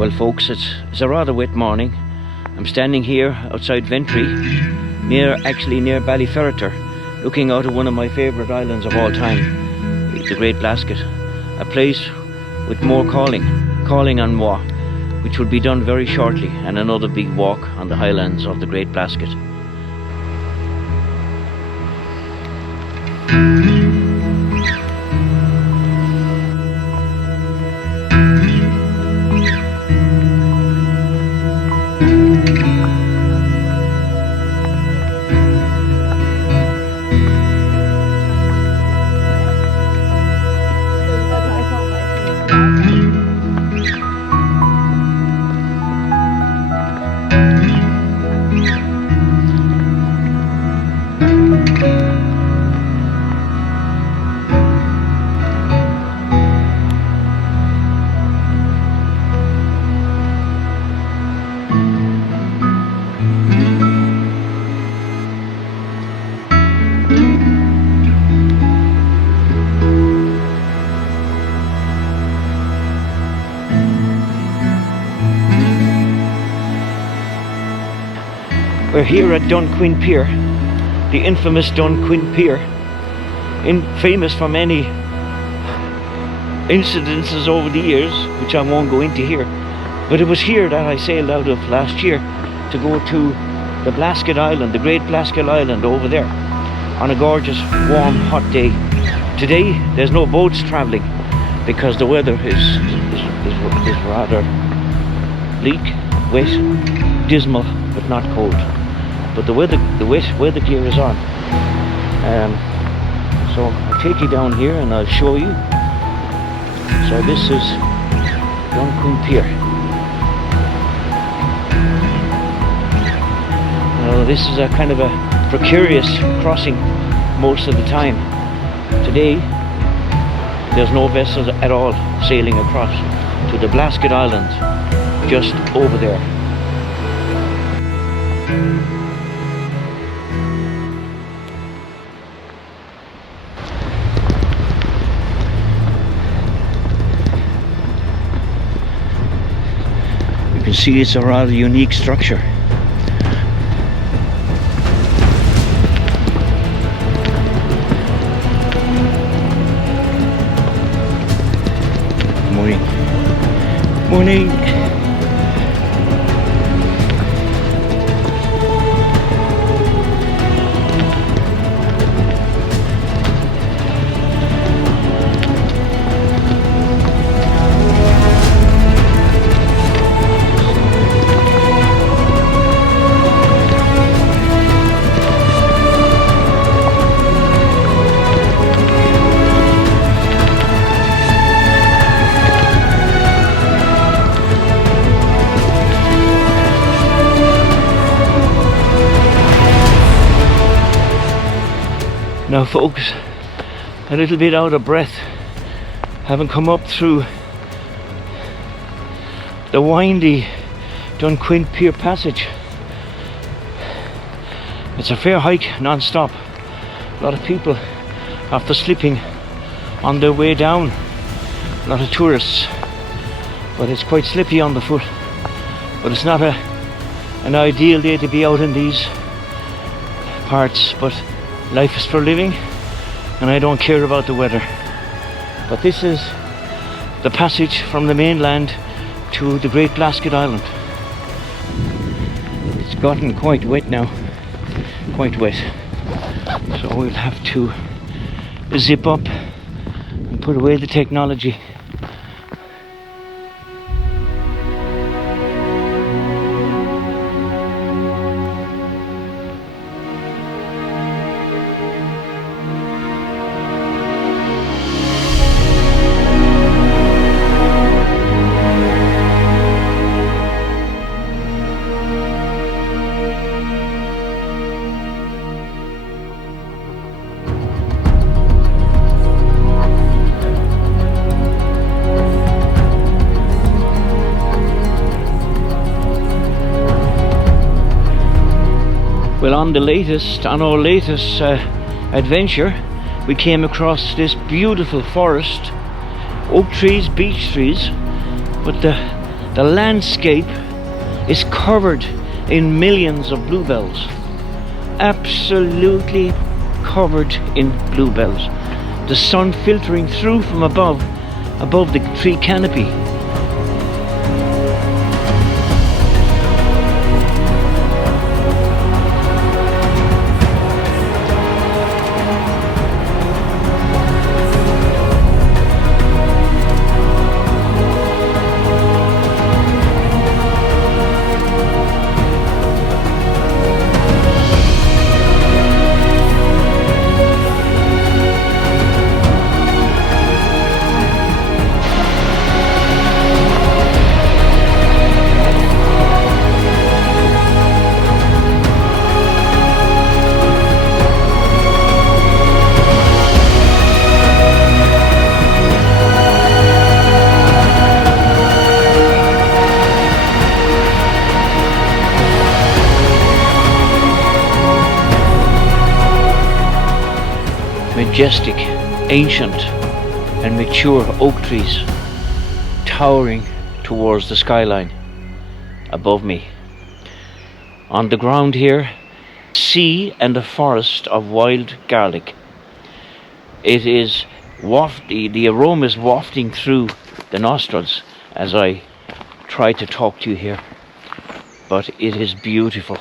Well folks, it's a rather wet morning. I'm standing here outside Ventry, near Ballyferreter, looking out at one of my favourite islands of all time, the Great Blasket. A place with more calling on moi, which will be done very shortly, and another big walk on the highlands of the Great Blasket. We're here at Dunquin Pier, the infamous Dunquin Pier, famous for many incidences over the years, which I won't go into here. But it was here that I sailed out of last year to go to the Blasket Island, the Great Blasket Island over there, on a gorgeous, warm, hot day. Today, there's no boats travelling because the weather is rather bleak, wet, dismal, but not cold. But the wet weather gear is on. So I'll take you down here and I'll show you. So this is Dunquin Pier. This is a kind of a precarious crossing most of the time. Today there's no vessels at all sailing across to the Blasket Islands, just over there. You can see it's a rather unique structure. Morning. Now folks, a little bit out of breath, having come up through the windy Dunquin Pier passage. It's a fair hike non-stop. A lot of people after slipping on their way down, a lot of tourists, but it's quite slippy on the foot. But it's not an ideal day to be out in these parts, but life is for living, and I don't care about the weather. But this is the passage from the mainland to the Great Blasket Island. It's gotten quite wet now, quite wet. So we'll have to zip up and put away the technology. Well, on our latest adventure, we came across this beautiful forest, oak trees, beech trees, but The landscape is covered in millions of bluebells. Absolutely covered in bluebells. The sun filtering through from above the tree canopy. Majestic, ancient and mature oak trees towering towards the skyline above me. On the ground here, sea and a forest of wild garlic. It is the aroma is wafting through the nostrils as I try to talk to you here. But it is beautiful.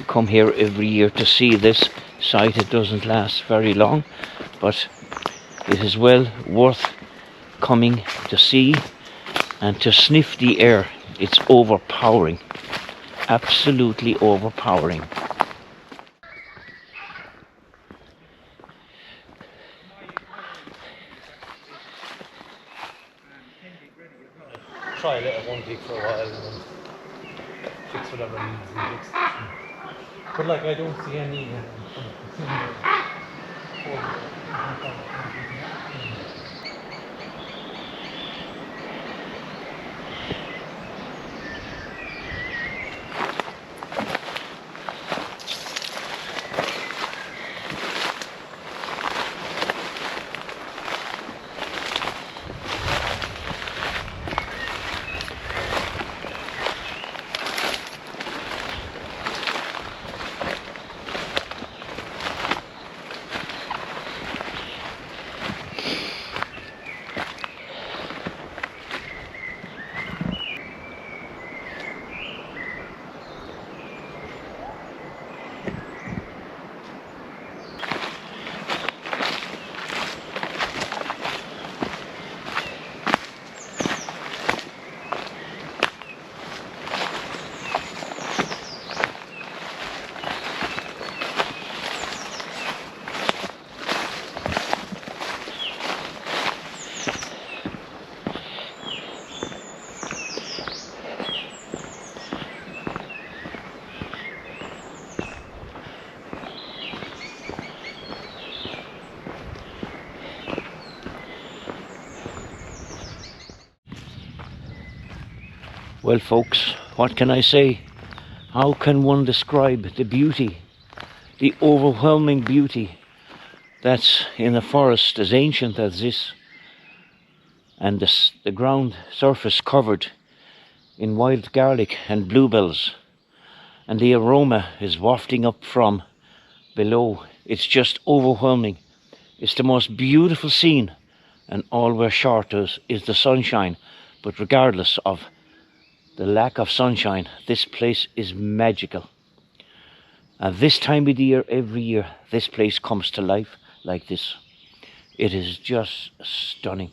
You come here every year to see this sight. It doesn't last very long, but it is well worth coming to see and to sniff the air. It's overpowering, absolutely overpowering. Try a little one gig for a while and then fix whatever needs to be fixed. But like I don't see any Well, folks, what can I say? How can one describe the beauty, the overwhelming beauty that's in a forest as ancient as this, and the ground surface covered in wild garlic and bluebells, and the aroma is wafting up from below. It's just overwhelming. It's the most beautiful scene, and all we're short of is the sunshine. But regardless of the lack of sunshine, this place is magical. And this time of the year, every year, this place comes to life like this. It is just stunning.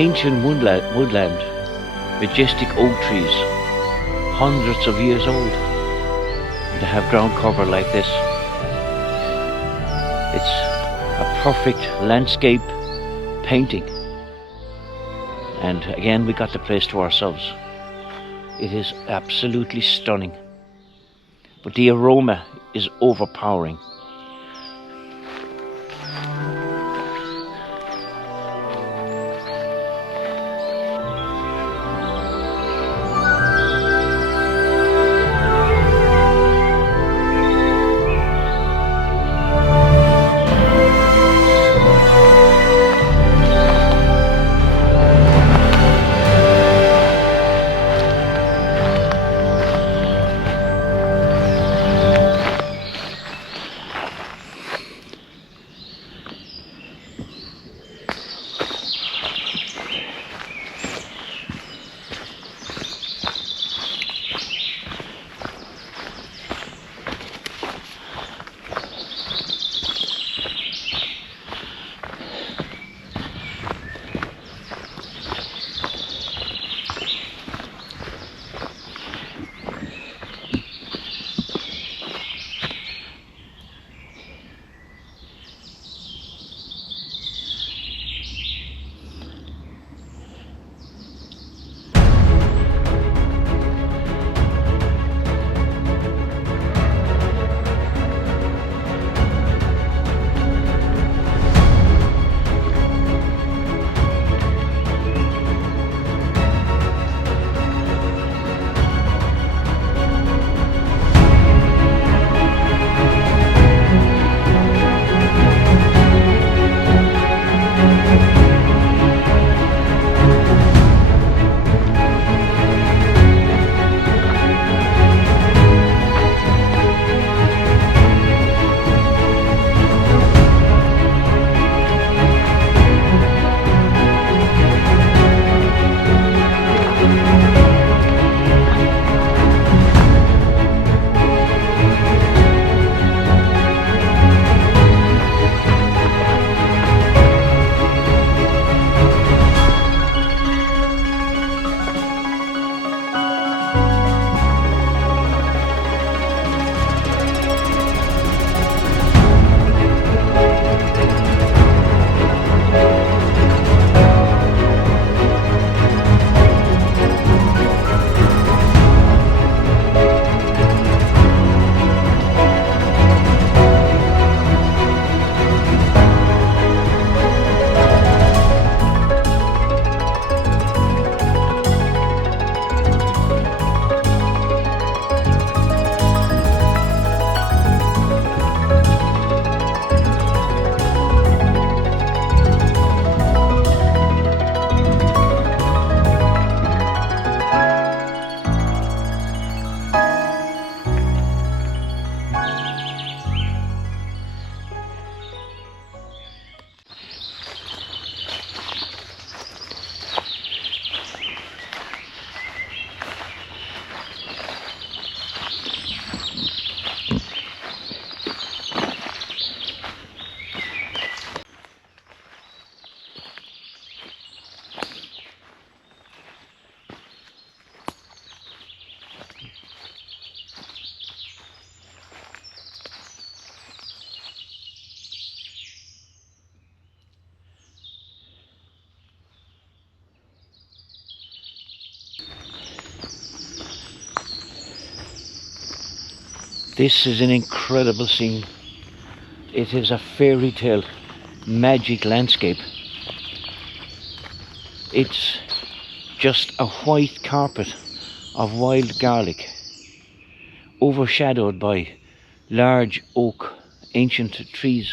ancient woodland, majestic oak trees, hundreds of years old, to have ground cover like this. It's a perfect landscape painting. And again, we got the place to ourselves. It is absolutely stunning. But the aroma is overpowering. This is an incredible scene. It is a fairy tale, magic landscape. It's just a white carpet of wild garlic, overshadowed by large oak, ancient trees.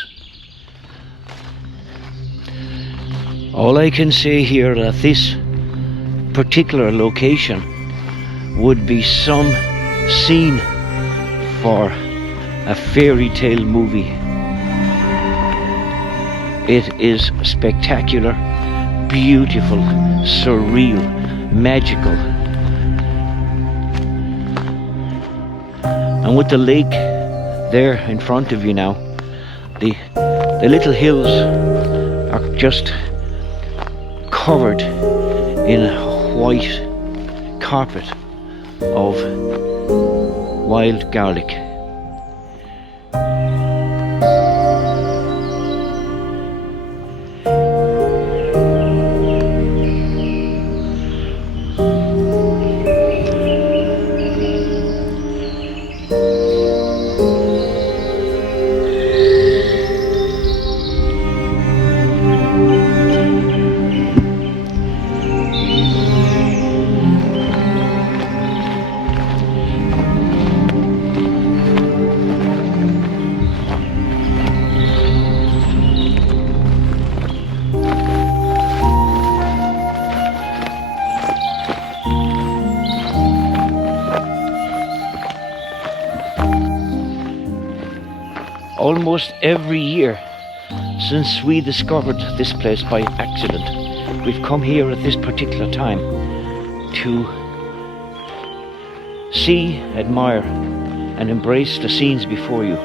All I can say here at this particular location would be some scene for a fairy tale movie. It is spectacular, beautiful, surreal, magical. And with the lake there in front of you now, the little hills are just covered in a white carpet of wild garlic. Almost every year since we discovered this place by accident, we've come here at this particular time to see, admire and embrace the scenes before you.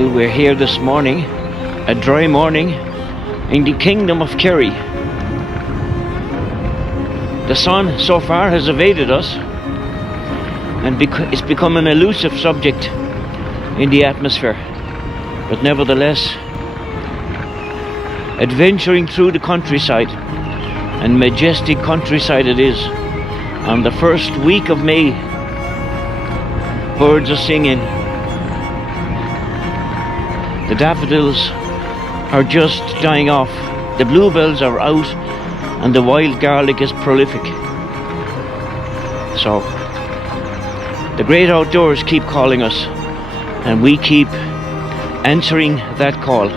Well, we're here this morning, a dry morning in the kingdom of Kerry. The sun so far has evaded us, and it's become an elusive subject in the atmosphere. But nevertheless, adventuring through the countryside, and majestic countryside it is, on the first week of May, birds are singing. The daffodils are just dying off. The bluebells are out, and the wild garlic is prolific. So, the great outdoors keep calling us, and we keep answering that call.